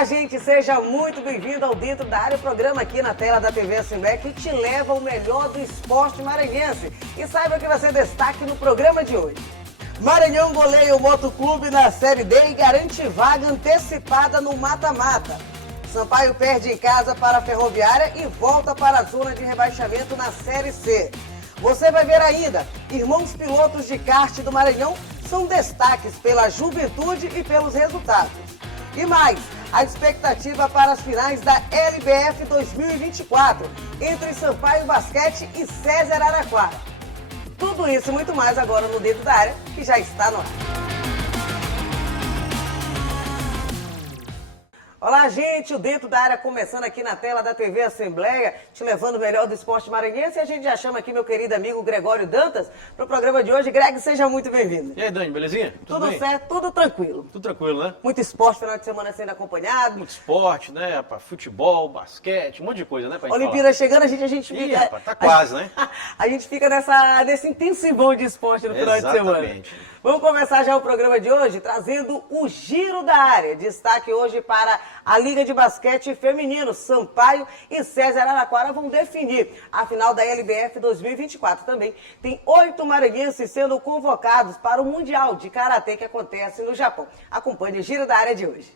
Olá, gente, seja muito bem-vindo ao Dentro da Área, programa aqui na tela da TV Assembleia que te leva ao melhor do esporte maranhense. E saiba que vai ser destaque no programa de hoje. Maranhão goleia o Motoclube na Série D e garante vaga antecipada no mata-mata. Sampaio perde em casa para a Ferroviária e volta para a zona de rebaixamento na Série C. Você vai ver ainda, irmãos pilotos de kart do Maranhão são destaques pela juventude e pelos resultados. E mais, a expectativa para as finais da LBF 2024 entre Sampaio Basquete e César Araquara. Tudo isso e muito mais agora no Dentro da Área, que já está no ar. Olá, gente, o Dentro da Área começando aqui na tela da TV Assembleia, te levando o melhor do esporte maranhense. E a gente já chama aqui meu querido amigo Gregório Dantas para o programa de hoje. Greg, seja muito bem-vindo. E aí, Dani, belezinha? Tudo bem? certo, tudo tranquilo. Tudo tranquilo, né? Muito esporte, final de semana sendo acompanhado. Muito esporte, né, rapaz? Futebol, basquete, um monte de coisa, né, pra gente Olimpíada chegando, a gente fica... Ih, rapaz, tá quase, né? A gente fica nesse intensivão de esporte no final de semana. Exatamente. Vamos começar já o programa de hoje trazendo o Giro da Área. Destaque hoje para a Liga de Basquete Feminino. Sampaio e César Araquara vão definir a final da LBF 2024. Também tem 8 maranhenses sendo convocados para o Mundial de Karatê que acontece no Japão. Acompanhe o Giro da Área de hoje.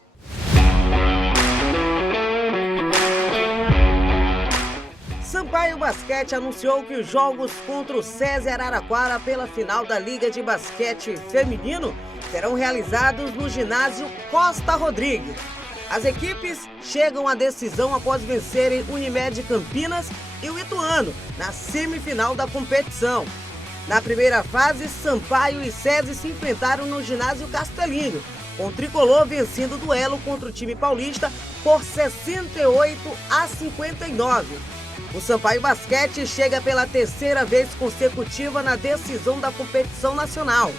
Sampaio Basquete anunciou que os jogos contra o César Araquara pela final da Liga de Basquete Feminino serão realizados no ginásio Costa Rodrigues. As equipes chegam à decisão após vencerem Unimed Campinas e o Ituano na semifinal da competição. Na primeira fase, Sampaio e César se enfrentaram no ginásio Castelinho, com o tricolor vencendo o duelo contra o time paulista por 68-59. O Sampaio Basquete chega pela terceira vez consecutiva na decisão da competição nacional.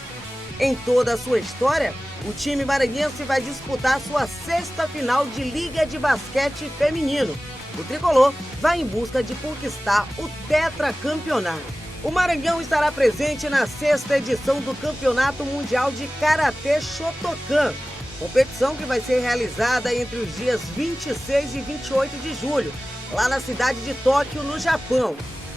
Em toda a sua história, o time maranhense vai disputar sua 6ª final de Liga de Basquete Feminino. O tricolor vai em busca de conquistar o tetracampeonato. O Maranhão estará presente na 6ª edição do Campeonato Mundial de Karatê Shotokan, competição que vai ser realizada entre os dias 26 e 28 de julho, lá na cidade de Tóquio, no Japão.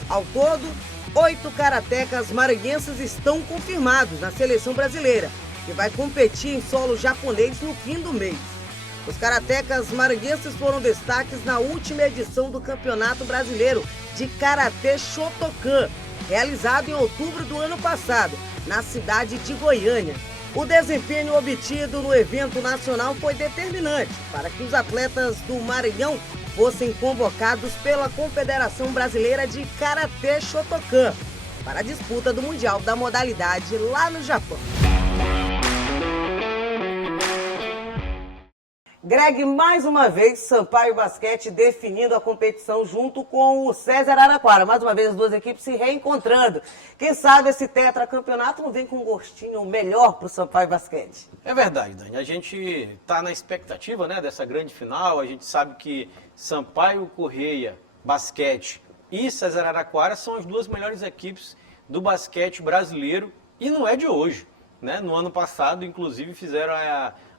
Ao todo, 8 karatecas maranhenses estão confirmados na seleção brasileira, que vai competir em solo japonês no fim do mês. Os karatecas maranhenses foram destaques na última edição do Campeonato Brasileiro de Karatê Shotokan, realizado em outubro do ano passado, na cidade de Goiânia. O desempenho obtido no evento nacional foi determinante para que os atletas do Maranhão fossem convocados pela Confederação Brasileira de Karatê Shotokan para a disputa do Mundial da modalidade lá no Japão. Greg, mais uma vez, Sampaio Basquete definindo a competição junto com o César Araquara. Mais uma vez, as duas equipes se reencontrando. Quem sabe esse tetracampeonato não vem com um gostinho melhor para o Sampaio Basquete? É verdade, Dani. A gente está na expectativa, né, dessa grande final. A gente sabe que Sampaio Correia Basquete e César Araquara são as duas melhores equipes do basquete brasileiro e não é de hoje, né? No ano passado, inclusive, fizeram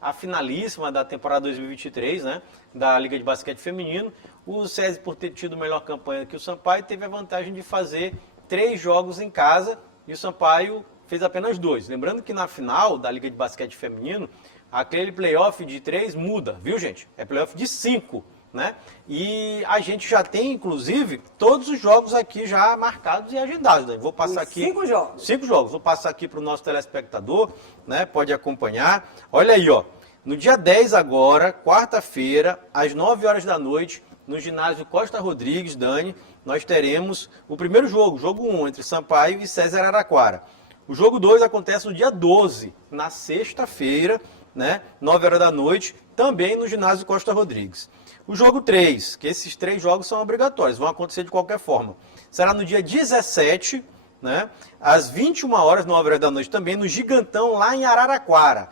a finalíssima da temporada 2023, né, da Liga de Basquete Feminino. O César, por ter tido melhor campanha que o Sampaio, teve a vantagem de fazer 3 jogos em casa e o Sampaio fez apenas 2. Lembrando que na final da Liga de Basquete Feminino, aquele playoff de 3 muda, viu, gente? É playoff de 5, né? E a gente já tem, inclusive, todos os jogos aqui já marcados e agendados, né? Vou passar aqui 5 jogos. 5 jogos. Vou passar aqui para o nosso telespectador, né? Pode acompanhar. Olha aí, ó. No dia 10 agora, quarta-feira, às 9 horas da noite, no ginásio Costa Rodrigues, Dani, nós teremos o primeiro jogo, jogo 1, entre Sampaio e César Araquara. O jogo 2 acontece no dia 12, na sexta-feira, né? 9 horas da noite, também no ginásio Costa Rodrigues. O jogo 3, que esses 3 jogos são obrigatórios, vão acontecer de qualquer forma. Será no dia 17, né, às 21 horas, 9 horas da noite, também no Gigantão, lá em Araraquara.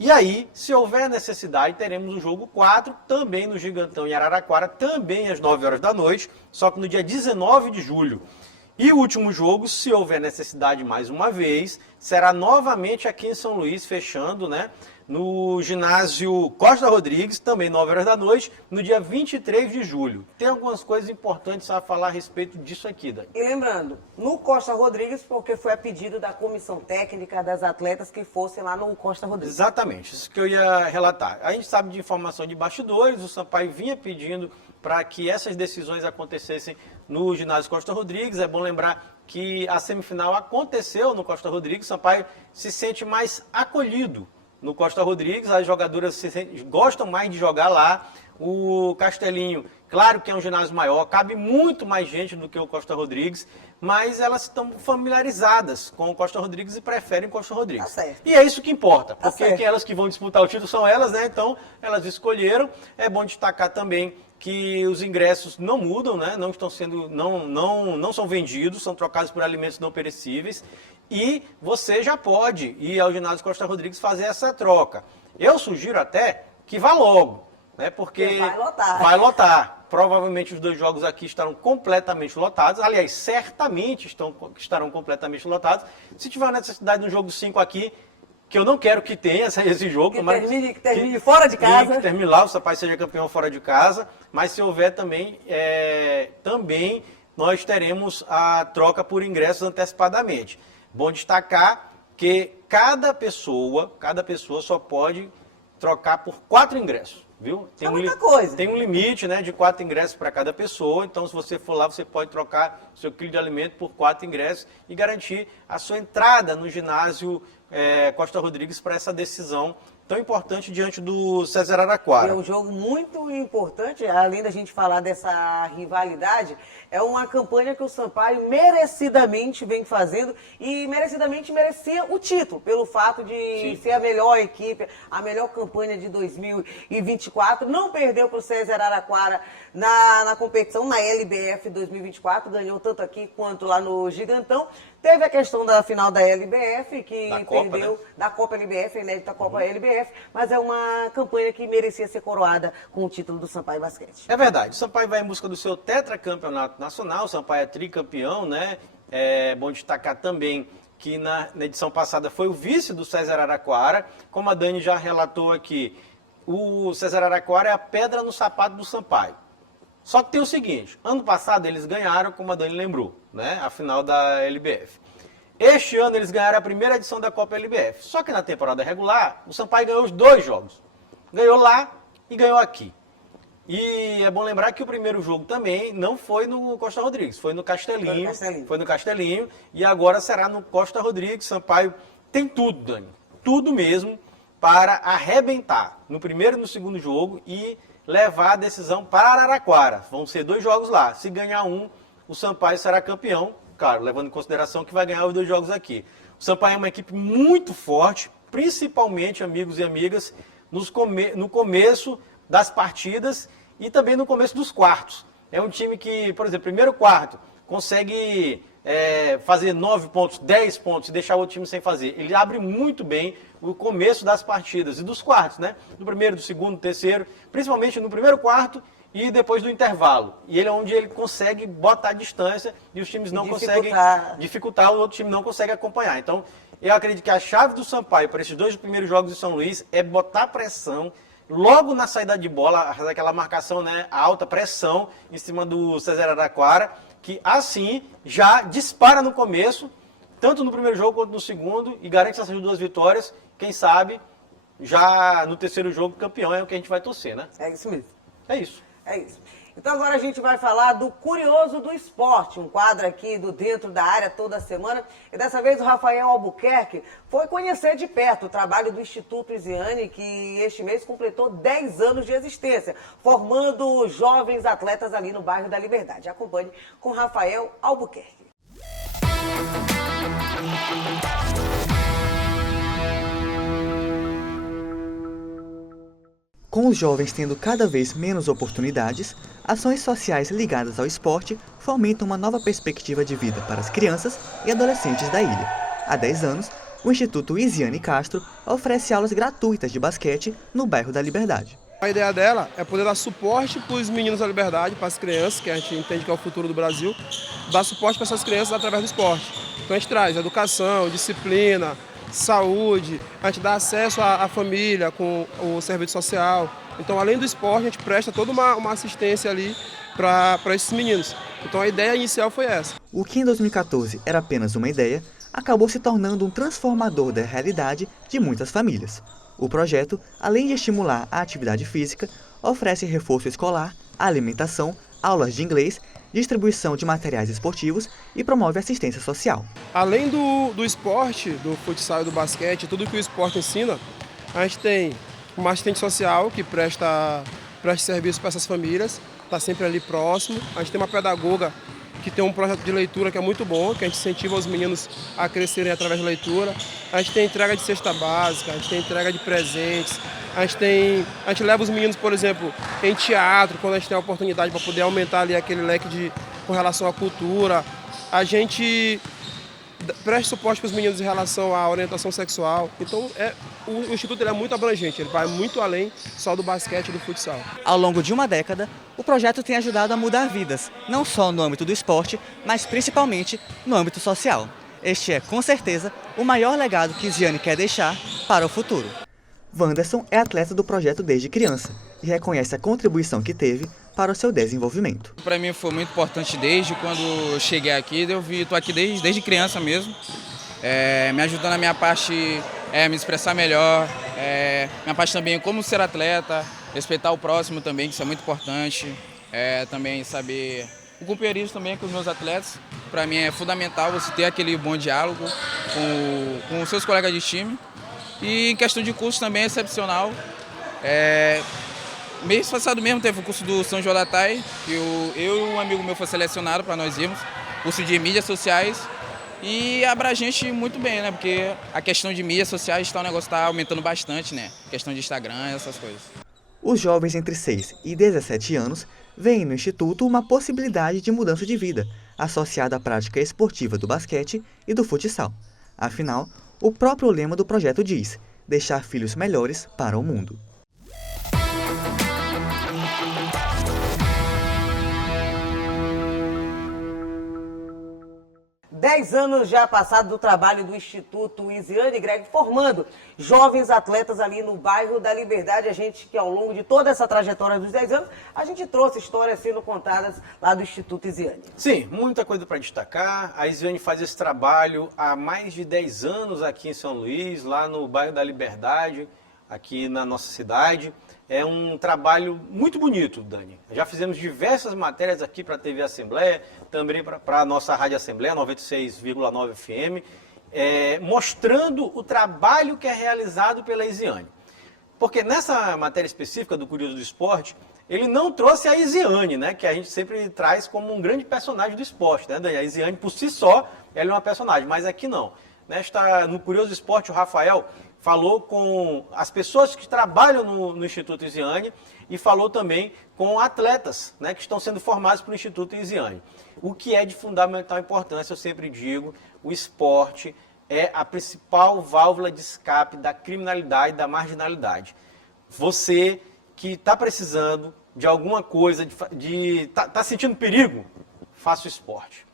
E aí, se houver necessidade, teremos o jogo 4, também no Gigantão, em Araraquara, também às 9 horas da noite, só que no dia 19 de julho. E o último jogo, se houver necessidade mais uma vez, será novamente aqui em São Luís, fechando, né, no ginásio Costa Rodrigues, também 9 horas da noite, no dia 23 de julho. Tem algumas coisas importantes a falar a respeito disso aqui, Dani. E lembrando, no Costa Rodrigues, porque foi a pedido da comissão técnica das atletas que fossem lá no Costa Rodrigues. Exatamente, isso que eu ia relatar. A gente sabe de informação de bastidores, o Sampaio vinha pedindo para que essas decisões acontecessem no ginásio Costa Rodrigues. É bom lembrar que a semifinal aconteceu no Costa Rodrigues, o Sampaio se sente mais acolhido no Costa Rodrigues, as jogadoras gostam mais de jogar lá. O Castelinho, claro que é um ginásio maior, cabe muito mais gente do que o Costa Rodrigues, mas elas estão familiarizadas com o Costa Rodrigues e preferem o Costa Rodrigues. Tá certo. E é isso que importa, Tá porque certo. elas que vão disputar o título são elas, né? Então, elas escolheram. É bom destacar também que os ingressos não mudam, né? Não estão sendo, não são vendidos, são trocados por alimentos não perecíveis. E você já pode ir ao ginásio Costa Rodrigues fazer essa troca. Eu sugiro até que vá logo, né? Porque vai lotar. Vai lotar. Provavelmente os 2 jogos aqui estarão completamente lotados. Aliás, certamente estarão completamente lotados. Se tiver necessidade de um jogo 5 aqui, que eu não quero que tenha esse jogo. Que termine fora de casa. Que termine lá, o Sampaio seja campeão fora de casa. Mas se houver também, nós teremos a troca por ingressos antecipadamente. Bom destacar que cada pessoa só pode trocar por 4 ingressos, viu? É muita coisa. Tem um limite, né, de 4 ingressos para cada pessoa. Então, se você for lá, você pode trocar o seu quilo de alimento por 4 ingressos e garantir a sua entrada no ginásio Costa Rodrigues para essa decisão tão importante diante do César Araquara. É um jogo muito importante, além da gente falar dessa rivalidade, é uma campanha que o Sampaio merecidamente vem fazendo e merecidamente merecia o título, pelo fato de ser a melhor equipe, a melhor campanha de 2024. Não perdeu para o César Araquara na competição, na LBF 2024, ganhou tanto aqui quanto lá no Gigantão. Teve a questão da final da LBF, que perdeu, né? Da Copa LBF, a inédita Copa LBF, mas é uma campanha que merecia ser coroada com o título do Sampaio Basquete. É verdade, o Sampaio vai em busca do seu tetracampeonato nacional, o Sampaio é tricampeão, né? É bom destacar também que na edição passada foi o vice do César Araquara, como a Dani já relatou aqui, o César Araquara é a pedra no sapato do Sampaio. Só que tem o seguinte, ano passado eles ganharam, como a Dani lembrou, né, a final da LBF. Este ano eles ganharam a primeira edição da Copa LBF. Só que na temporada regular, o Sampaio ganhou os 2 jogos. Ganhou lá e ganhou aqui. E é bom lembrar que o primeiro jogo também não foi no Costa Rodrigues, foi no Castelinho. Foi no Castelinho e agora será no Costa Rodrigues. Sampaio tem tudo, Dani, tudo mesmo para arrebentar no primeiro e no segundo jogo e levar a decisão para Araraquara. Vão ser 2 jogos lá. Se ganhar um, o Sampaio será campeão. Claro, levando em consideração que vai ganhar os 2 jogos aqui. O Sampaio é uma equipe muito forte, principalmente, amigos e amigas, no começo das partidas e também no começo dos quartos. É um time que, por exemplo, primeiro quarto, consegue fazer 9 pontos, 10 pontos e deixar o outro time sem fazer. Ele abre muito bem o começo das partidas e dos quartos, né? Do primeiro, do segundo, do terceiro, principalmente no primeiro quarto e depois do intervalo. E ele é onde ele consegue botar a distância e os times não conseguem dificultar, o outro time não consegue acompanhar. Então, eu acredito que a chave do Sampaio para esses 2 primeiros jogos de São Luís é botar pressão logo na saída de bola, aquela marcação, né, alta pressão em cima do César Araquara, que assim já dispara no começo, tanto no primeiro jogo quanto no segundo, e garante essas 2 vitórias. Quem sabe, já no terceiro jogo, campeão é o que a gente vai torcer, né? É isso mesmo. É isso. É isso. Então agora a gente vai falar do Curioso do Esporte, um quadro aqui do Dentro da Área toda semana. E dessa vez o Rafael Albuquerque foi conhecer de perto o trabalho do Instituto Isiane, que este mês completou 10 anos de existência, formando jovens atletas ali no bairro da Liberdade. Acompanhe com Rafael Albuquerque. Com os jovens tendo cada vez menos oportunidades, ações sociais ligadas ao esporte fomentam uma nova perspectiva de vida para as crianças e adolescentes da ilha. Há 10 anos, o Instituto Isiane Castro oferece aulas gratuitas de basquete no bairro da Liberdade. A ideia dela é poder dar suporte para os meninos da Liberdade, para as crianças, que a gente entende que é o futuro do Brasil, dar suporte para essas crianças através do esporte. Então a gente traz educação, disciplina, saúde, a gente dá acesso à família com o serviço social. Então, além do esporte, a gente presta toda uma assistência ali para esses meninos. Então, a ideia inicial foi essa. O que em 2014 era apenas uma ideia, acabou se tornando um transformador da realidade de muitas famílias. O projeto, além de estimular a atividade física, oferece reforço escolar, alimentação, aulas de inglês, distribuição de materiais esportivos e promove assistência social. Além do esporte, do futsal e do basquete, tudo que o esporte ensina, a gente tem uma assistente social que presta serviço para essas famílias, está sempre ali próximo. A gente tem uma pedagoga que tem um projeto de leitura que é muito bom, que a gente incentiva os meninos a crescerem através da leitura. A gente tem entrega de cesta básica, a gente tem entrega de presentes, a gente leva os meninos, por exemplo, em teatro, quando a gente tem a oportunidade para poder aumentar ali aquele leque com relação à cultura. A gente presta suporte para os meninos em relação à orientação sexual. Então, o Instituto ele é muito abrangente, ele vai muito além só do basquete e do futsal. Ao longo de uma década, o projeto tem ajudado a mudar vidas, não só no âmbito do esporte, mas principalmente no âmbito social. Este é, com certeza, o maior legado que Isiane quer deixar para o futuro. Wanderson é atleta do projeto desde criança e reconhece a contribuição que teve para o seu desenvolvimento. Para mim foi muito importante desde quando eu cheguei aqui, estou aqui desde criança mesmo, me ajudando na minha parte me expressar melhor, minha parte também como ser atleta, respeitar o próximo também, que isso é muito importante, também saber o companheirismo também com os meus atletas. Para mim é fundamental você ter aquele bom diálogo com os seus colegas de time. E em questão de curso também é excepcional. Mês passado mesmo teve o curso do São João da Tai, que eu e um amigo meu foi selecionado para nós irmos, curso de mídias sociais, e abrangente muito bem, né? Porque a questão de mídias sociais o negócio está aumentando bastante, né? A questão de Instagram, essas coisas. Os jovens entre 6 e 17 anos veem no Instituto uma possibilidade de mudança de vida, associada à prática esportiva do basquete e do futsal. Afinal, o próprio lema do projeto diz: deixar filhos melhores para o mundo. 10 anos já passados do trabalho do Instituto Isiane Greg, formando jovens atletas ali no bairro da Liberdade. A gente que ao longo de toda essa trajetória dos 10 anos, a gente trouxe histórias sendo contadas lá do Instituto Isiane. Sim, muita coisa para destacar. A Isiane faz esse trabalho há mais de 10 anos aqui em São Luís, lá no bairro da Liberdade, aqui na nossa cidade. É um trabalho muito bonito, Dani. Já fizemos diversas matérias aqui para a TV Assembleia, também para a nossa Rádio Assembleia, 96,9 FM, mostrando o trabalho que é realizado pela Isiane. Porque nessa matéria específica do Curioso do Esporte, ele não trouxe a Isiane, né, que a gente sempre traz como um grande personagem do esporte, né, Dani? A Isiane, por si só, ela é uma personagem, mas aqui não. No Curioso do Esporte, o Rafael falou com as pessoas que trabalham no Instituto Isiane e falou também com atletas, né, que estão sendo formados pelo Instituto Isiane. O que é de fundamental importância, eu sempre digo, o esporte é a principal válvula de escape da criminalidade, da marginalidade. Você que está precisando de alguma coisa, está sentindo perigo, faça o esporte.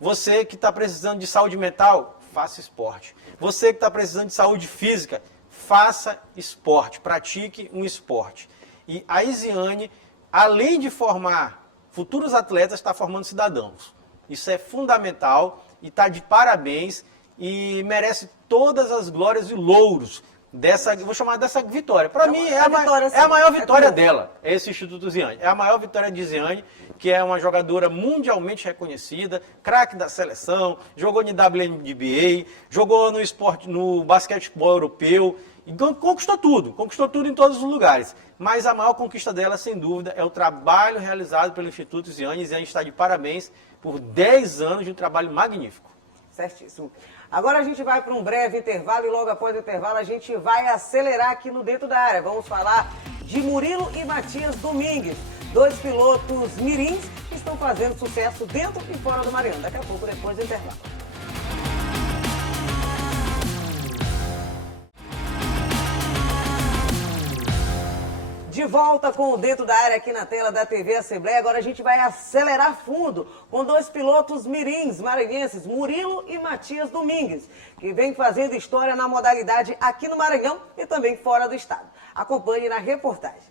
Você que está precisando de saúde mental, faça esporte. Você que está precisando de saúde física, faça esporte, pratique um esporte. E a Isiane, além de formar futuros atletas, está formando cidadãos. Isso é fundamental e está de parabéns e merece todas as glórias e louros vou chamar dessa vitória. Para mim, é a maior vitória dela, é esse Instituto Isiane. É a maior vitória de Isiane, que é uma jogadora mundialmente reconhecida, craque da seleção, jogou no WNBA, jogou no basquetebol europeu, e conquistou tudo em todos os lugares. Mas a maior conquista dela, sem dúvida, é o trabalho realizado pelo Instituto Isiane. Isiane está de parabéns por 10 anos de um trabalho magnífico. Certíssimo. Agora a gente vai para um breve intervalo e logo após o intervalo a gente vai acelerar aqui no Dentro da Área. Vamos falar de Murilo e Matias Domingues, dois pilotos mirins que estão fazendo sucesso dentro e fora do Maranhão. Daqui a pouco, depois do intervalo. De volta volta com o Dentro da Área aqui na tela da TV Assembleia. Agora a gente vai acelerar fundo com dois pilotos mirins maranhenses, Murilo e Matias Domingues, que vem fazendo história na modalidade aqui no Maranhão e também fora do estado. Acompanhe na reportagem.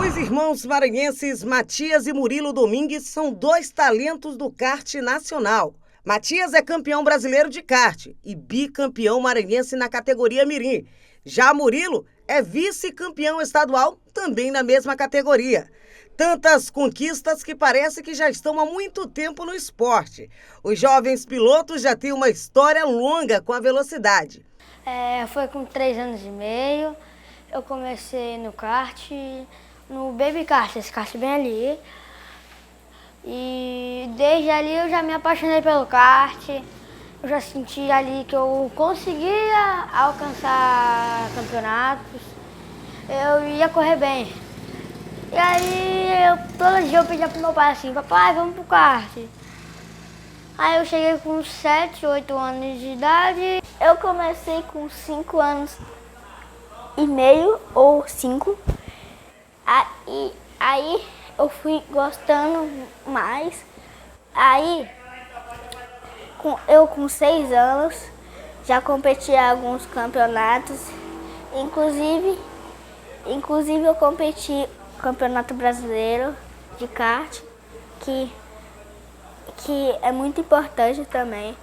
Os irmãos maranhenses Matias e Murilo Domingues são dois talentos do kart nacional. Matias é campeão brasileiro de kart e bicampeão maranhense na categoria mirim. Já Murilo é vice-campeão estadual também na mesma categoria. Tantas conquistas que parece que já estão há muito tempo no esporte. Os jovens pilotos já têm uma história longa com a velocidade. Foi com 3 anos e meio, eu comecei no kart, no Baby Kart, esse kart bem ali. E desde ali eu já me apaixonei pelo kart, eu já senti ali que eu conseguia alcançar campeonatos, eu ia correr bem. E aí todo dia eu pedia pro meu pai assim, papai, vamos pro kart. Aí eu cheguei com 7, 8 anos de idade. Eu comecei com 5 anos e meio ou 5. Aí eu fui gostando mais. Aí, eu com 6 anos, já competi em alguns campeonatos. Inclusive eu competi no Campeonato Brasileiro de kart, que é muito importante também.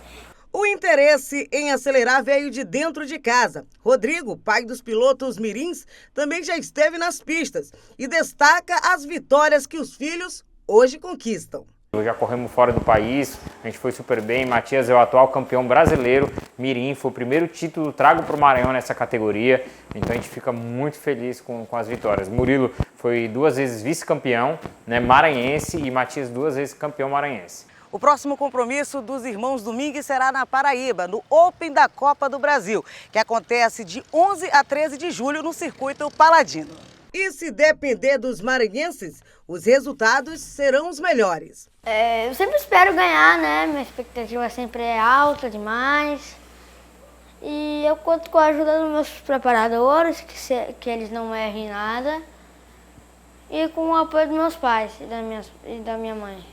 O interesse em acelerar veio de dentro de casa. Rodrigo, pai dos pilotos mirins, também já esteve nas pistas e destaca as vitórias que os filhos hoje conquistam. Já corremos fora do país, a gente foi super bem. Matias é o atual campeão brasileiro mirim, foi o primeiro título trago para o Maranhão nessa categoria, então a gente fica muito feliz com as vitórias. Murilo foi 2 vezes vice-campeão, né, maranhense, e Matias 2 vezes campeão maranhense. O próximo compromisso dos irmãos Domingues será na Paraíba, no Open da Copa do Brasil, que acontece de 11 a 13 de julho no circuito Paladino. E se depender dos maranhenses, os resultados serão os melhores. Eu sempre espero ganhar, né? Minha expectativa sempre é alta demais. E eu conto com a ajuda dos meus preparadores, que eles não errem nada. E com o apoio dos meus pais e da minha mãe.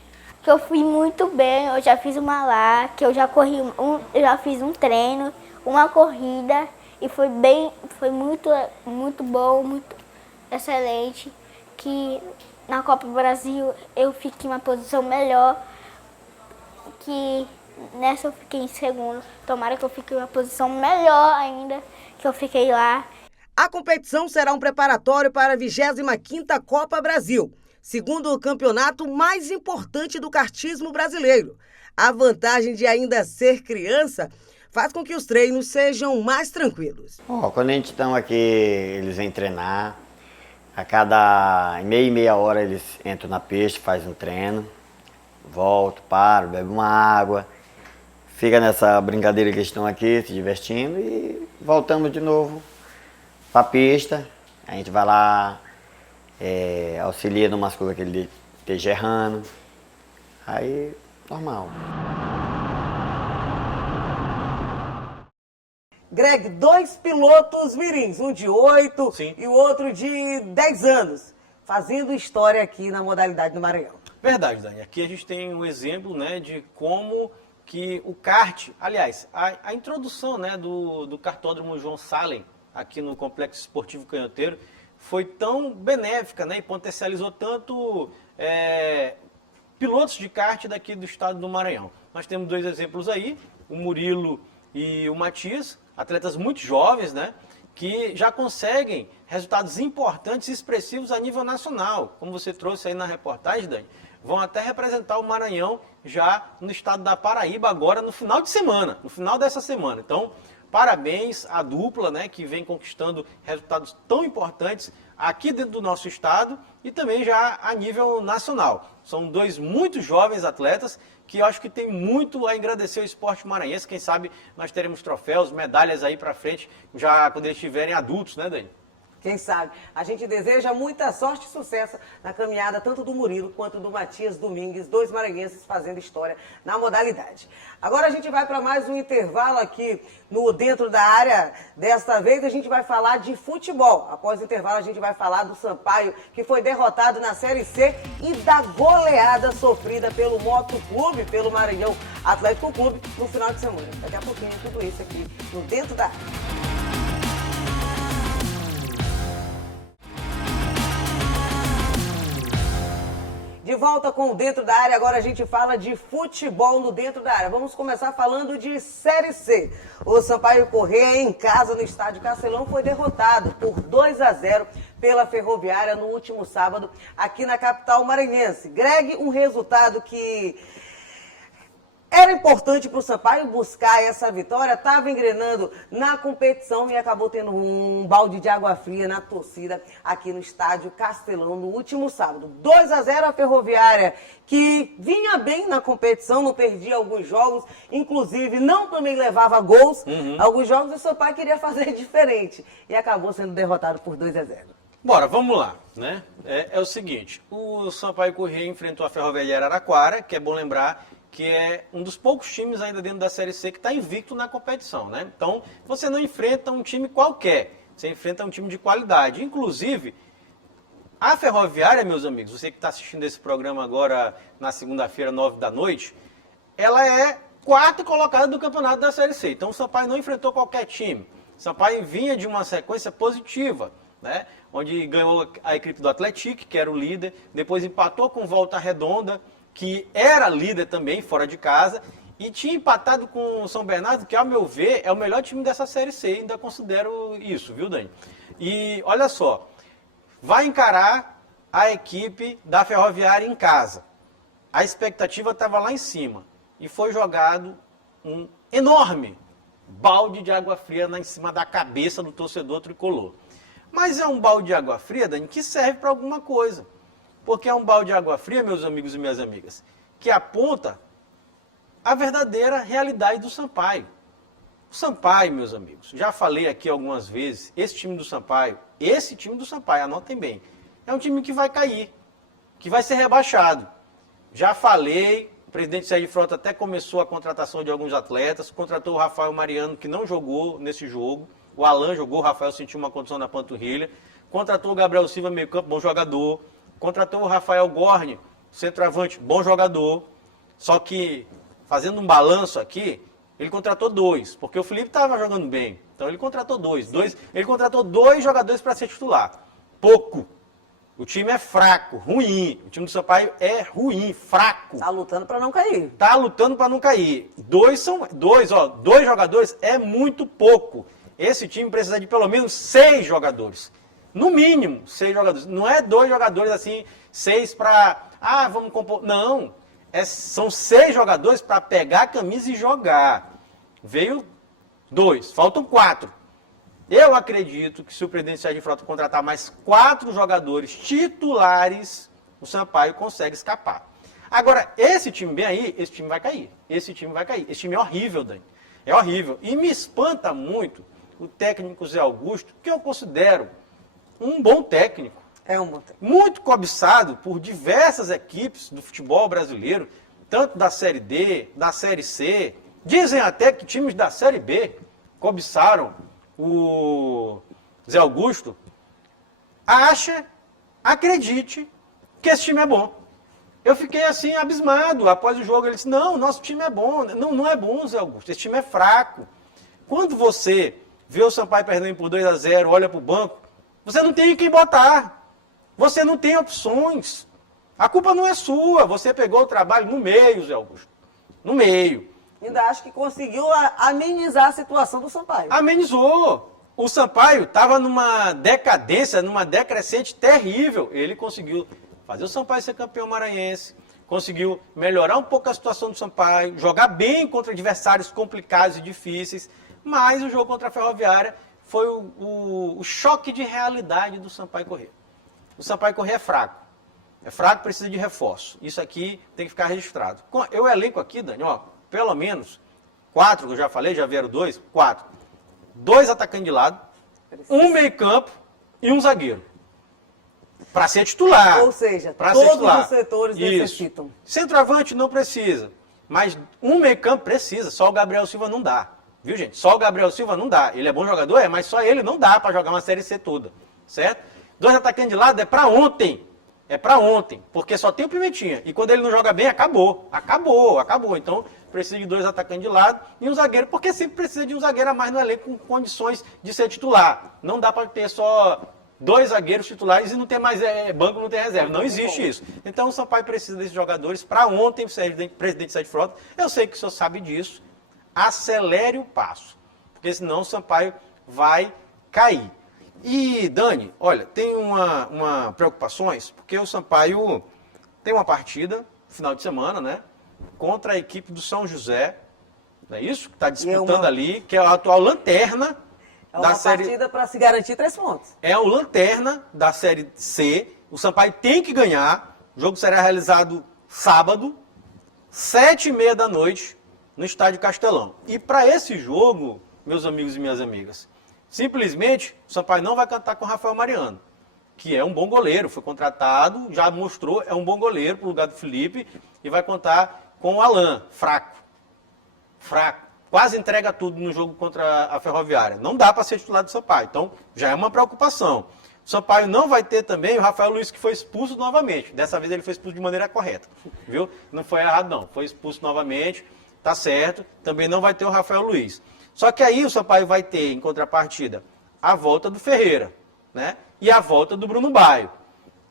Que eu fui muito bem, eu já fiz uma lá, que eu já corri eu já fiz um treino, uma corrida e foi muito bom, muito excelente, que na Copa do Brasil eu fiquei em uma posição melhor, que nessa eu fiquei em segundo, tomara que eu fique em uma posição melhor ainda, que eu fiquei lá. A competição será um preparatório para a 25ª Copa Brasil, segundo o campeonato mais importante do kartismo brasileiro. A vantagem de ainda ser criança faz com que os treinos sejam mais tranquilos. Quando a gente está aqui, eles vêm treinar. A cada meia hora eles entram na pista, fazem um treino. Voltam, param, bebem uma água. Fica nessa brincadeira que eles estão aqui, se divertindo. E voltamos de novo para a pista. A gente vai lá, auxilia numas coisas que ele esteja errando, aí normal. Greg, 2 pilotos mirins, um de 8 Sim. e o outro de 10 anos, fazendo história aqui na modalidade do Maranhão. Verdade, Dani. Aqui a gente tem um exemplo, né, de como que o kart, aliás, a introdução, né, do kartódromo João Salem aqui no Complexo Esportivo Canhoteiro foi tão benéfica, né, e potencializou tanto pilotos de kart daqui do estado do Maranhão. Nós temos 2 exemplos aí, o Murilo e o Matias, atletas muito jovens, né, que já conseguem resultados importantes e expressivos a nível nacional. Como você trouxe aí na reportagem, Dani, vão até representar o Maranhão já no estado da Paraíba agora no final de semana, no final dessa semana. Então, parabéns à dupla, né, que vem conquistando resultados tão importantes aqui dentro do nosso estado e também já a nível nacional. São 2 muito jovens atletas que eu acho que tem muito a agradecer ao esporte maranhense. Quem sabe nós teremos troféus, medalhas aí para frente, já quando eles estiverem adultos, né, Dani? Quem sabe? A gente deseja muita sorte e sucesso na caminhada tanto do Murilo quanto do Matias Domingues, dois maranhenses fazendo história na modalidade. Agora a gente vai para mais um intervalo aqui no Dentro da Área. Desta vez a gente vai falar de futebol. Após o intervalo a gente vai falar do Sampaio, que foi derrotado na Série C, e da goleada sofrida pelo Motoclube, pelo Maranhão Atlético Clube, no final de semana. Daqui a pouquinho tudo isso aqui no Dentro da Área. De volta com o Dentro da Área, agora a gente fala de futebol no Dentro da Área. Vamos começar falando de Série C. O Sampaio Corrêa, em casa, no estádio Castelão, foi derrotado por 2-0 pela Ferroviária no último sábado, aqui na capital maranhense. Greg, um resultado que era importante para o Sampaio buscar essa vitória, estava engrenando na competição e acabou tendo um balde de água fria na torcida aqui no estádio Castelão no último sábado. 2-0 a Ferroviária, que vinha bem na competição, não perdia alguns jogos, inclusive não também levava gols. Alguns jogos o Sampaio queria fazer diferente e acabou sendo derrotado por 2-0. Bora, vamos lá, né? É o seguinte, o Sampaio Corrêa enfrentou a Ferroviária Araraquara, que é bom lembrar que é um dos poucos times ainda dentro da Série C que está invicto na competição, né? Então, você não enfrenta um time qualquer, você enfrenta um time de qualidade. Inclusive, a Ferroviária, meus amigos, você que está assistindo esse programa agora na segunda-feira, 9 da noite, ela é quarta colocada do campeonato da Série C. Então, o Sampaio não enfrentou qualquer time. O Sampaio vinha de uma sequência positiva, né? Onde ganhou a equipe do Atlético, que era o líder, depois empatou com Volta Redonda, que era líder também, fora de casa, e tinha empatado com o São Bernardo, que, ao meu ver, é o melhor time dessa Série C, ainda considero isso, viu, Dani? E, olha só, vai encarar a equipe da Ferroviária em casa. A expectativa estava lá em cima, e foi jogado um enorme balde de água fria em cima da cabeça do torcedor tricolor. Mas é um balde de água fria, Dani, que serve para alguma coisa. Porque é um balde de água fria, meus amigos e minhas amigas, que aponta a verdadeira realidade do Sampaio. O Sampaio, meus amigos, já falei aqui algumas vezes, esse time do Sampaio, anotem bem, é um time que vai cair, que vai ser rebaixado. Já falei, o presidente Sérgio Frota até começou a contratação de alguns atletas, contratou o Rafael Mariano, que não jogou nesse jogo, o Alan jogou, o Rafael sentiu uma condição na panturrilha, contratou o Gabriel Silva, meio campo, bom jogador, contratou o Rafael Gorni, centroavante, bom jogador. Só que, fazendo um balanço aqui, ele contratou dois, porque o Felipe estava jogando bem. Então ele contratou dois. Ele contratou dois jogadores para ser titular. Pouco. O time é fraco, ruim. O time do Sampaio é ruim, fraco. Tá lutando para não cair. Tá lutando para não cair. Dois jogadores é muito pouco. Esse time precisa de pelo menos 6 jogadores. No mínimo, 6 jogadores. Não é 2 jogadores assim, 6 para... vamos compor... Não. São 6 jogadores para pegar a camisa e jogar. Veio 2, faltam 4. Eu acredito que se o presidente Sérgio Frota contratar mais 4 jogadores titulares, o Sampaio consegue escapar. Agora, esse time bem aí, esse time vai cair. Esse time é horrível, Dani. É horrível. E me espanta muito o técnico Zé Augusto, que eu considero um bom técnico. É um bom técnico. Muito cobiçado por diversas equipes do futebol brasileiro, tanto da Série D, da Série C. Dizem até que times da Série B cobiçaram o Zé Augusto. Acredite que esse time é bom. Eu fiquei assim, abismado. Após o jogo, ele disse, não, nosso time é bom. Não, não é bom, Zé Augusto. Esse time é fraco. Quando você vê o Sampaio perdendo por 2-0, olha para o banco, você não tem quem botar. Você não tem opções. A culpa não é sua. Você pegou o trabalho no meio, Zé Augusto. No meio. Ainda acho que conseguiu amenizar a situação do Sampaio. Amenizou. O Sampaio estava numa decadência, numa decrescente terrível. Ele conseguiu fazer o Sampaio ser campeão maranhense, conseguiu melhorar um pouco a situação do Sampaio, jogar bem contra adversários complicados e difíceis, mas o jogo contra a Ferroviária foi o choque de realidade do Sampaio Corrêa. O Sampaio Corrêa é fraco. É fraco, precisa de reforço. Isso aqui tem que ficar registrado. Eu elenco aqui, Dani, pelo menos 4, que eu já falei, já vieram 2, 4. 2 atacantes de lado, um meio campo, e um zagueiro. Para ser titular. Ou seja, pra ser todos titular. os setores Isso. necessitam. Centroavante não precisa. Mas um meio campo precisa. Só o Gabriel Silva não dá. Viu, gente? Só o Gabriel Silva não dá. Ele é bom jogador? É, mas só ele não dá para jogar uma Série C toda. Certo? 2 atacantes de lado é para ontem. É para ontem. Porque só tem o Pimentinha. E quando ele não joga bem, acabou. Acabou. Então, precisa de 2 atacantes de lado e um zagueiro. Porque sempre precisa de um zagueiro a mais no elenco com condições de ser titular. Não dá para ter só 2 zagueiros titulares e não ter mais banco, não tem reserva. Não existe isso. Então o Sampaio precisa desses jogadores para ontem, presidente Sérgio Frota. Eu sei que o senhor sabe disso. Acelere o passo. Porque senão o Sampaio vai cair. E, Dani, olha, tem uma preocupações, porque o Sampaio tem uma partida, final de semana, né? Contra a equipe do São José. Não é isso? Que está disputando ali, que é a atual lanterna. É uma partida para se garantir 3 pontos. É o lanterna da Série C. O Sampaio tem que ganhar. O jogo será realizado sábado, 7h30 da noite, no Estádio Castelão. E para esse jogo, meus amigos e minhas amigas, simplesmente o Sampaio não vai contar com o Rafael Mariano, que é um bom goleiro, foi contratado, já mostrou, é um bom goleiro para o lugar do Felipe, e vai contar com o Alan, fraco. Quase entrega tudo no jogo contra a Ferroviária. Não dá para ser titular do Sampaio. Então, já é uma preocupação. O Sampaio não vai ter também o Rafael Luiz, que foi expulso novamente. Dessa vez ele foi expulso de maneira correta. Viu? Não foi errado, não. Foi expulso novamente. Tá certo. Também não vai ter o Rafael Luiz. Só que aí o Sampaio vai ter, em contrapartida, a volta do Ferreira, né? E a volta do Bruno Baio.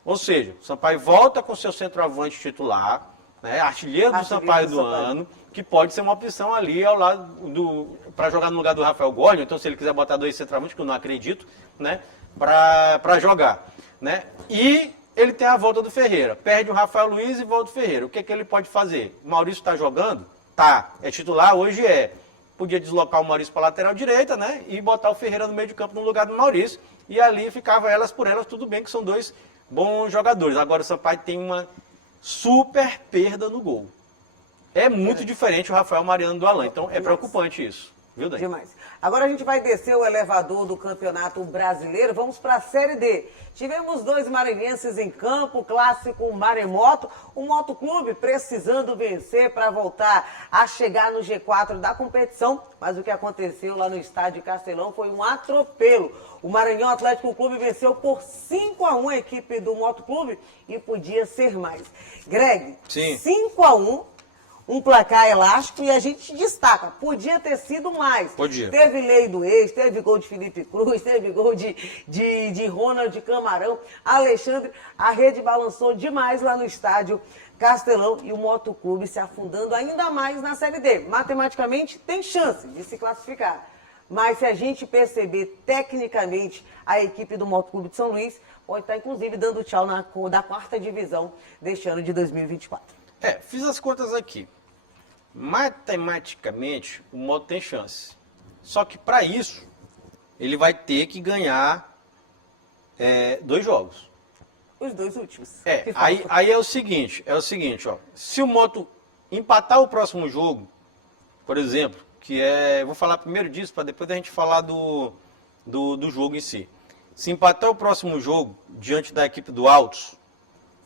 Ou seja, o Sampaio volta com seu centroavante titular, né? Artilheiro do Sampaio do ano, que pode ser uma opção ali ao lado para jogar no lugar do Rafael Gordon. Então, se ele quiser botar 2 centroavantes, que eu não acredito, né? Para jogar, né? E ele tem a volta do Ferreira. Perde o Rafael Luiz e volta o Ferreira. O que ele pode fazer? O Maurício está jogando? Tá. É titular? Hoje é. Podia deslocar o Maurício para a lateral direita, né? E botar o Ferreira no meio de campo no lugar do Maurício. E ali ficava elas por elas, tudo bem que são 2 bons jogadores. Agora o Sampaio tem uma super perda no gol. É muito diferente o Rafael Mariano do Alan. Então é preocupante isso. Viu, Dani? Demais. Agora a gente vai descer o elevador do Campeonato Brasileiro. Vamos para a Série D. Tivemos 2 maranhenses em campo, clássico Maremoto. O Motoclube precisando vencer para voltar a chegar no G4 da competição. Mas o que aconteceu lá no estádio Castelão foi um atropelo. O Maranhão Atlético Clube venceu por 5-1 a equipe do Motoclube e podia ser mais. Greg, sim. 5-1. Um placar elástico e a gente destaca, podia ter sido mais. Podia. Teve lei do ex, teve gol de Felipe Cruz, teve gol de Ronald Camarão, Alexandre, a rede balançou demais lá no estádio Castelão e o Motoclube se afundando ainda mais na Série D. Matematicamente tem chance de se classificar, mas se a gente perceber tecnicamente a equipe do Motoclube de São Luís, pode estar inclusive dando tchau da 4ª divisão deste ano de 2024. Fiz as contas aqui. Matematicamente, o Moto tem chance. Só que para isso, ele vai ter que ganhar 2 jogos. Os 2 últimos. Aí é o seguinte, ó. Se o Moto empatar o próximo jogo, por exemplo, vou falar primeiro disso, para depois a gente falar do jogo em si. Se empatar o próximo jogo diante da equipe do Altos,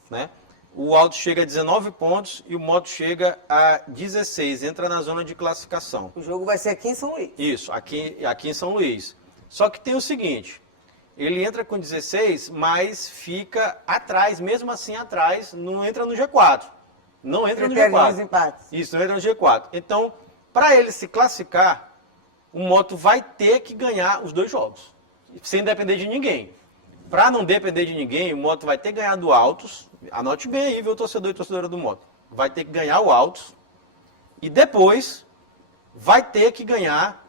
né? O Altos chega a 19 pontos e o Moto chega a 16, entra na zona de classificação. O jogo vai ser aqui em São Luís. Isso, aqui em São Luís. Só que tem o seguinte, ele entra com 16, mas fica atrás, mesmo assim atrás, não entra no G4. Não entra no G4. Empates. Isso, não entra no G4. Então, para ele se classificar, o Moto vai ter que ganhar os 2 jogos, sem depender de ninguém. Para não depender de ninguém, o Moto vai ter que ganhar do Altos. Anote bem aí, viu, torcedor e torcedora do Moto. Vai ter que ganhar o Altos. E depois vai ter que ganhar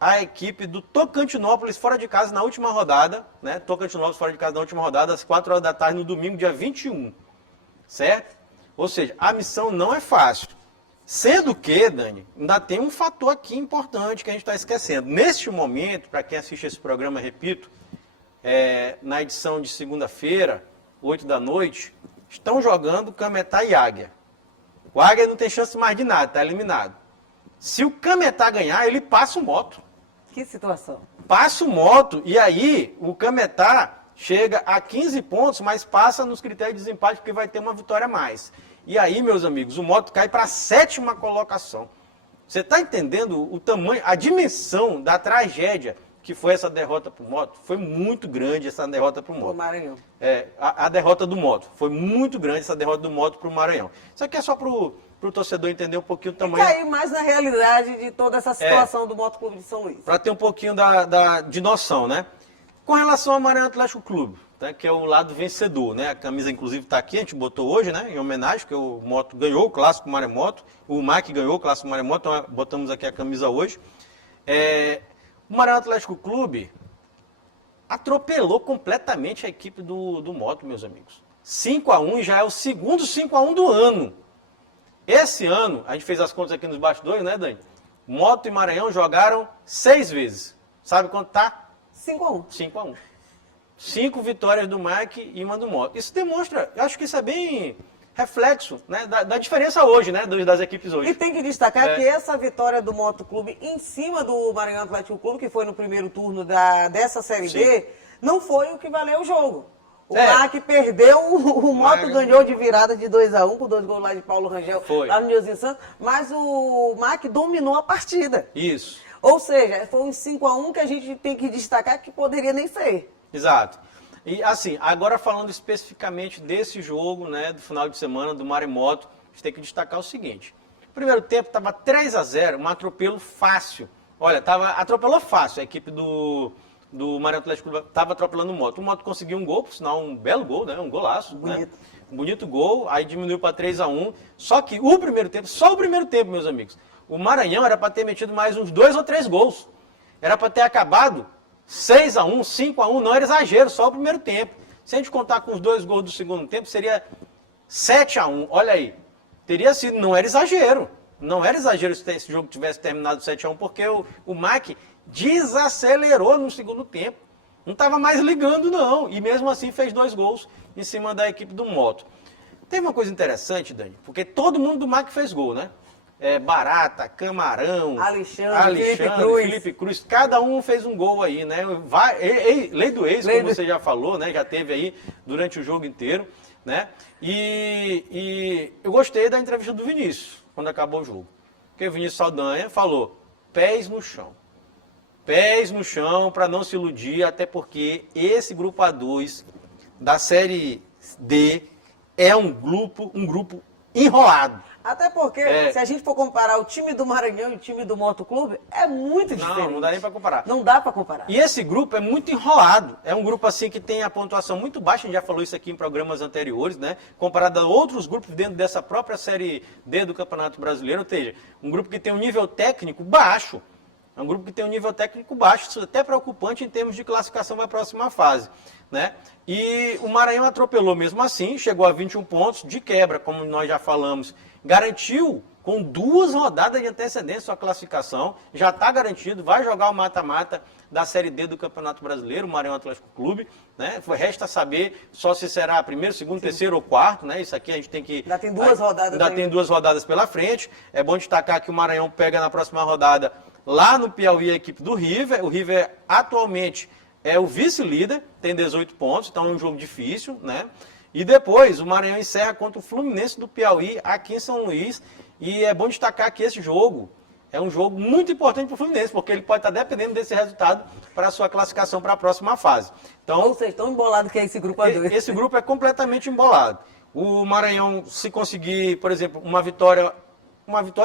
a equipe do Tocantinópolis fora de casa na última rodada. Né? Tocantinópolis fora de casa na última rodada, às 4 horas da tarde, no domingo, dia 21. Certo? Ou seja, a missão não é fácil. Sendo que, Dani, ainda tem um fator aqui importante que a gente está esquecendo. Neste momento, para quem assiste esse programa, repito, na edição de segunda-feira, 8 da noite, estão jogando Cametá e Águia. O Águia não tem chance mais de nada, está eliminado. Se o Cametá ganhar, ele passa o Moto. Que situação. Passa o Moto e aí o Cametá chega a 15 pontos, mas passa nos critérios de desempate porque vai ter uma vitória a mais. E aí, meus amigos, o Moto cai para a 7ª colocação. Você está entendendo o tamanho, a dimensão da tragédia que foi essa derrota para o Moto? Foi muito grande essa derrota para o Moto. Maranhão. A derrota do Moto. Foi muito grande essa derrota do Moto para o Maranhão. Isso aqui é só para o torcedor entender um pouquinho o tamanho. E cair mais na realidade de toda essa situação do Moto Clube de São Luís. Para ter um pouquinho de noção, né? Com relação ao Maranhão Atlético Clube, né, que é o lado vencedor, né? A camisa, inclusive, está aqui, a gente botou hoje, né? Em homenagem, que o Moto ganhou o Clássico Maremoto, o MAC ganhou o Clássico Maremoto, então botamos aqui a camisa hoje. O Maranhão Atlético Clube atropelou completamente a equipe do Moto, meus amigos. 5-1 e já é o segundo 5-1 do ano. Esse ano, a gente fez as contas aqui nos bastidores, né, Dani? Moto e Maranhão jogaram 6 vezes. Sabe quanto tá? 5-1. 5-1. 5 vitórias do MAC e uma do Moto. Isso demonstra, eu acho que isso é bem reflexo, né, da diferença hoje, né, das equipes hoje. E tem que destacar que essa vitória do Moto Clube em cima do Maranhão Atlético Clube, que foi no primeiro turno dessa Série B, não foi o que valeu o jogo. O MAC perdeu, o Moto ganhou de virada de 2-1, com 2 gols lá de Paulo Rangel, lá no Nilzinho Santos, mas o MAC dominou a partida. Isso. Ou seja, foi um 5-1 que a gente tem que destacar que poderia nem ser. Exato. E assim, agora falando especificamente desse jogo, né, do final de semana, do Maremoto, a gente tem que destacar o seguinte. No primeiro tempo estava 3-0, um atropelo fácil. Olha, atropelou fácil a equipe do Maranhão Atlético estava atropelando o Moto. O Moto conseguiu um gol, por sinal, um belo gol, né? Um golaço. Bonito. Né? Um bonito gol, aí diminuiu para 3-1. Só que só o primeiro tempo, meus amigos, o Maranhão era para ter metido mais uns 2 ou 3 gols. Era para ter acabado 6-1, 5-1, não era exagero, só o primeiro tempo. Se a gente contar com os 2 gols do segundo tempo, seria 7-1. Olha aí, teria sido, não era exagero. Não era exagero se esse jogo tivesse terminado 7-1, porque o MAC desacelerou no segundo tempo. Não estava mais ligando, não. E mesmo assim fez 2 gols em cima da equipe do Moto. Tem uma coisa interessante, Dani, porque todo mundo do MAC fez gol, né? Barata, Camarão, Alexandre, Felipe Cruz, cada um fez um gol aí, né? Lei do ex, como você já falou, né? Já teve aí durante o jogo inteiro, né? E eu gostei da entrevista do Vinícius, quando acabou o jogo. Porque o Vinícius Saldanha falou, pés no chão. Pés no chão para não se iludir, até porque esse grupo A2 da Série D é um grupo enrolado. Até porque, se a gente for comparar o time do Maranhão e o time do Moto Clube, é muito diferente. Não dá nem para comparar. Não dá para comparar. E esse grupo é muito enrolado. É um grupo assim que tem a pontuação muito baixa, a gente já falou isso aqui em programas anteriores, né? Comparado a outros grupos dentro dessa própria Série D do Campeonato Brasileiro, ou seja, um grupo que tem um nível técnico baixo. É um grupo que tem um nível técnico baixo, isso é até preocupante em termos de classificação para a próxima fase, né? E o Maranhão atropelou mesmo assim, chegou a 21 pontos, de quebra, como nós já falamos, garantiu com 2 rodadas de antecedência sua classificação, já está garantido, vai jogar o mata-mata da Série D do Campeonato Brasileiro, o Maranhão Atlético Clube, né? Resta saber só se será primeiro, segundo, terceiro ou quarto, né? Isso aqui a gente tem que... Ainda tem 2 rodadas. Ainda tem 2 rodadas pela frente. É bom destacar que o Maranhão pega na próxima rodada lá no Piauí a equipe do River. O River atualmente é o vice-líder, tem 18 pontos, então é um jogo difícil, né? E depois o Maranhão encerra contra o Fluminense do Piauí aqui em São Luís. E é bom destacar que esse jogo é um jogo muito importante para o Fluminense, porque ele pode estar dependendo desse resultado para a sua classificação para a próxima fase. Então, ou seja, tão embolado que é esse grupo A2. Esse grupo é completamente embolado. O Maranhão, se conseguir, por exemplo, uma vitória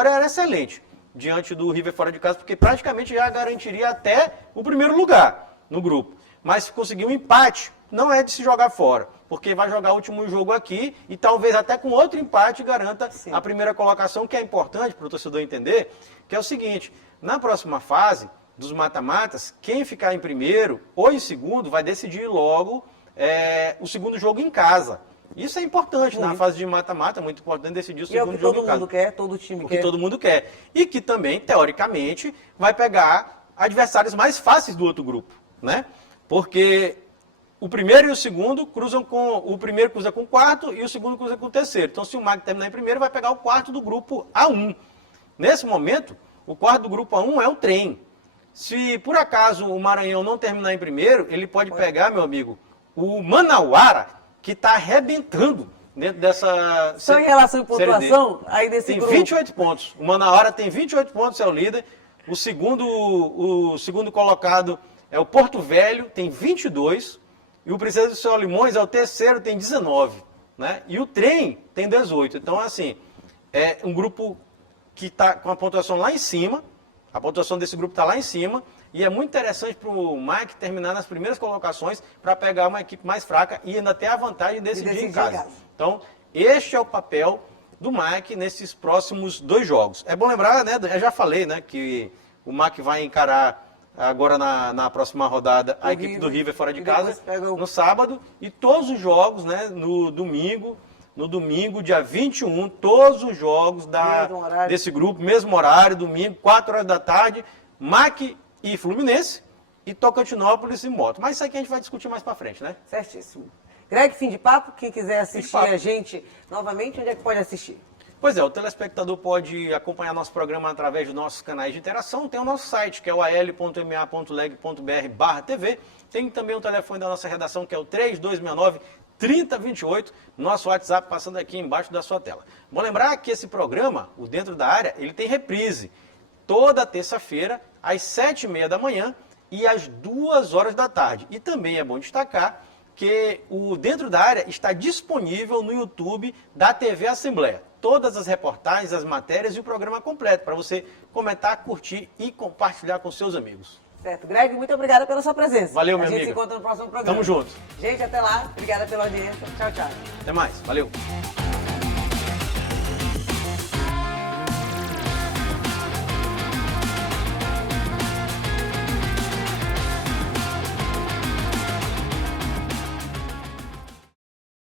era excelente diante do River fora de casa, porque praticamente já garantiria até o primeiro lugar no grupo. Mas se conseguir um empate, não é de se jogar fora, porque vai jogar o último jogo aqui e talvez até com outro empate garanta a primeira colocação, que é importante para o torcedor entender, que é o seguinte, na próxima fase dos mata-matas, quem ficar em primeiro ou em segundo vai decidir logo o segundo jogo em casa. Isso é importante na fase de mata-mata, é muito importante decidir o segundo jogo em casa. Todo mundo quer, todo time quer. O que todo mundo quer. E que também, teoricamente, vai pegar adversários mais fáceis do outro grupo, né? Porque o primeiro e o segundo cruzam com... O primeiro cruza com o quarto e o segundo cruza com o terceiro. Então, se o MAC terminar em primeiro, vai pegar o quarto do grupo A1. Nesse momento, o quarto do grupo A1 é o trem. Se, por acaso, o Maranhão não terminar em primeiro, ele pode pegar, meu amigo, o Manauara, que está arrebentando dentro dessa... Só em relação à Série D. pontuação, aí nesse Tem grupo... 28 pontos. O Manauara tem 28 pontos, é o líder. O segundo colocado é o Porto Velho, tem 22. E o Princesa de Solimões é o terceiro, tem 19. Né? E o Trem tem 18. Então, assim, é um grupo que está com a pontuação lá em cima. A pontuação desse grupo está lá em cima. E é muito interessante para o Mike terminar nas primeiras colocações para pegar uma equipe mais fraca e ainda ter a vantagem de decidir em casa. Então, este é o papel do Mike nesses próximos 2 jogos. É bom lembrar, né? Eu já falei, né? Que o Mike vai encarar agora na próxima rodada a equipe do River fora de casa no sábado. E todos os jogos, né? No domingo, dia 21, todos os jogos desse grupo, mesmo horário, domingo, 4 horas da tarde, Mike e Fluminense, e Tocantinópolis e Moto. Mas isso aqui a gente vai discutir mais pra frente, né? Certíssimo. Greg, fim de papo. Quem quiser assistir a gente novamente, onde é que pode assistir? Pois é, o telespectador pode acompanhar nosso programa através dos nossos canais de interação. Tem o nosso site, que é o al.ma.leg.br/TV. Tem também o telefone da nossa redação, que é o 3269-3028. Nosso WhatsApp passando aqui embaixo da sua tela. Bom lembrar que esse programa, o Dentro da Área, ele tem reprise toda terça-feira, às 7h30 da manhã e às 2 horas da tarde. E também é bom destacar que o Dentro da Área está disponível no YouTube da TV Assembleia. Todas as reportagens, as matérias e o programa completo, para você comentar, curtir e compartilhar com seus amigos. Certo. Greg, muito obrigada pela sua presença. Valeu, meu amigo. A gente se encontra no próximo programa. Tamo junto. Gente, até lá. Obrigada pela audiência. Tchau, tchau. Até mais. Valeu.